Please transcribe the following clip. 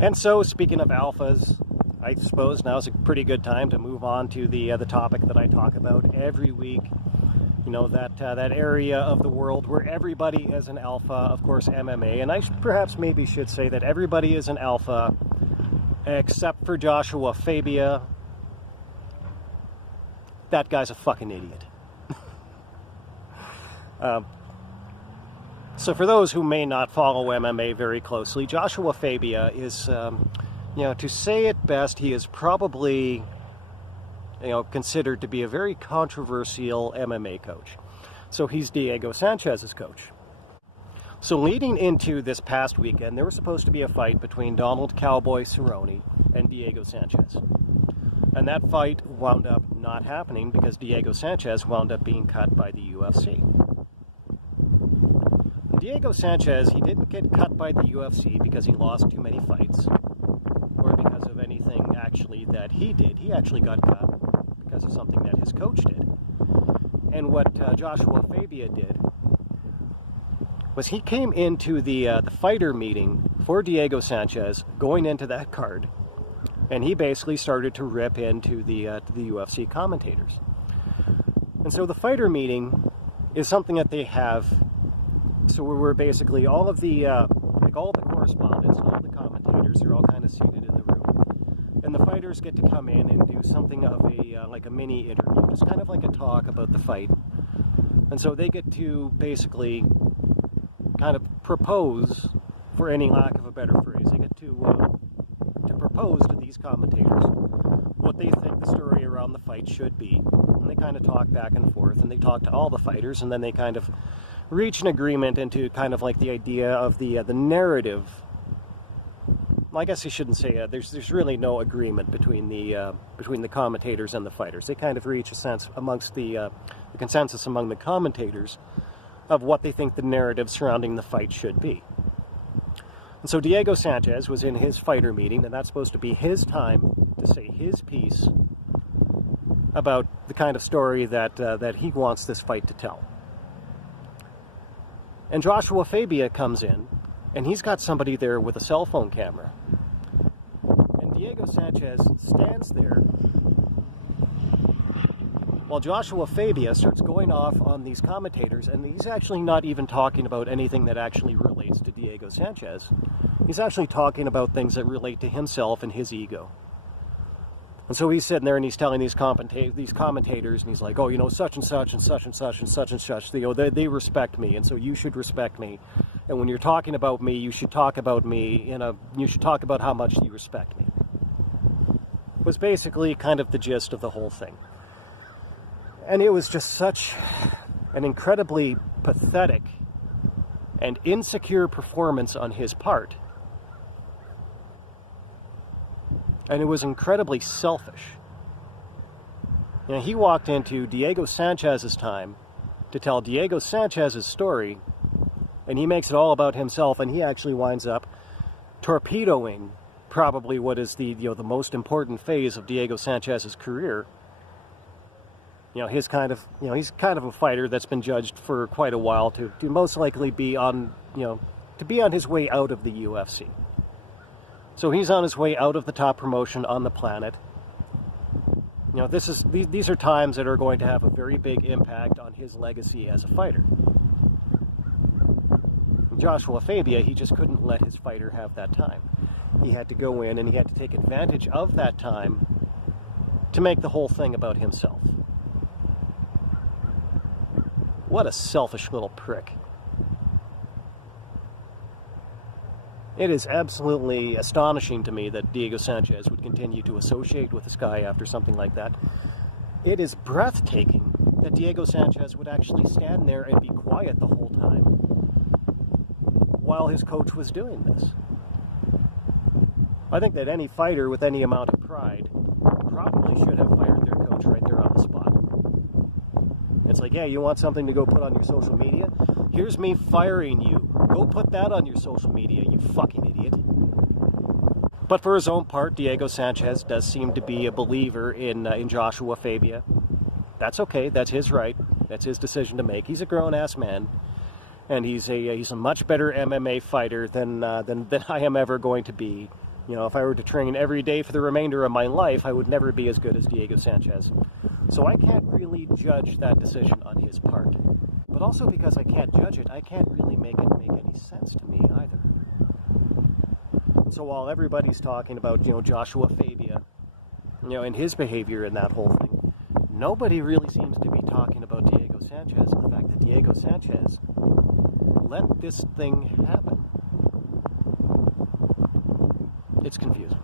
And so, speaking of alphas, I suppose now's a pretty good time to move on to the topic that I talk about every week. You know, that area of the world where everybody is an alpha, of course, MMA. And I perhaps maybe should say that everybody is an alpha except for Joshua Fabia. That guy's a fucking idiot. So for those who may not follow MMA very closely, Joshua Fabia is, to say it best, he is probably, considered to be a very controversial MMA coach. So he's Diego Sanchez's coach. So leading into this past weekend, there was supposed to be a fight between Donald Cowboy Cerrone and Diego Sanchez. And that fight wound up not happening because Diego Sanchez wound up being cut by the UFC. Diego Sanchez, he didn't get cut by the UFC because he lost too many fights or because of anything actually that he did. He actually got cut because of something that his coach did. And what Joshua Fabia did was he came into the fighter meeting for Diego Sanchez going into that card, and he basically started to rip into the UFC commentators. And so the fighter meeting is something that they have. So we're basically all of the all the correspondents, all the commentators are all kind of seated in the room, and the fighters get to come in and do something of a like a mini interview, just kind of like a talk about the fight. And so they get to basically kind of propose, for any lack of a better phrase, they get to propose to these commentators what they think the story around the fight should be. And they kind of talk back and forth, and they talk to all the fighters, and then they kind of reach an agreement into kind of like the idea of the narrative. Well, I guess I shouldn't say there's really no agreement between the commentators and the fighters. They kind of reach a sense amongst the consensus among the commentators of what they think the narrative surrounding the fight should be. And so Diego Sanchez was in his fighter meeting, and that's supposed to be his time to say his piece about the kind of story that he wants this fight to tell. And Joshua Fabia comes in, and he's got somebody there with a cell phone camera. And Diego Sanchez stands there while Joshua Fabia starts going off on these commentators, and he's actually not even talking about anything that actually relates to Diego Sanchez. He's actually talking about things that relate to himself and his ego. And so he's sitting there and he's telling these commentators, and he's like, oh, such and such and such and such and such and such, they respect me, and so you should respect me. And when you're talking about me, you should talk about me, you should talk about how much you respect me. Was basically kind of the gist of the whole thing. And it was just such an incredibly pathetic and insecure performance on his part. And it was incredibly selfish. He walked into Diego Sanchez's time to tell Diego Sanchez's story, and he makes it all about himself, and he actually winds up torpedoing probably what is the most important phase of Diego Sanchez's career. He's kind of a fighter that's been judged for quite a while to most likely be on his way out of the UFC. So he's on his way out of the top promotion on the planet. These are times that are going to have a very big impact on his legacy as a fighter. Joshua Fabia, he just couldn't let his fighter have that time. He had to go in and he had to take advantage of that time to make the whole thing about himself. What a selfish little prick. It is absolutely astonishing to me that Diego Sanchez would continue to associate with this guy after something like that. It is breathtaking that Diego Sanchez would actually stand there and be quiet the whole time while his coach was doing this. I think that any fighter with any amount of pride probably should have fired their coach right there on the spot. It's like, yeah, you want something to go put on your social media? Here's me firing you. Go put that on your social media, you fucking idiot. But for his own part, Diego Sanchez does seem to be a believer in Joshua Fabia. That's okay. That's his right. That's his decision to make. He's a grown-ass man, and he's a much better MMA fighter than I am ever going to be. You know, if I were to train every day for the remainder of my life, I would never be as good as Diego Sanchez. So I can't really judge that decision on his part. But also because I can't judge it, I can't really make it make any sense to me either. So while everybody's talking about, you know, Joshua Fabia, you know, and his behavior in that whole thing, nobody really seems to be talking about Diego Sanchez and the fact that Diego Sanchez let this thing happen. It's confusing.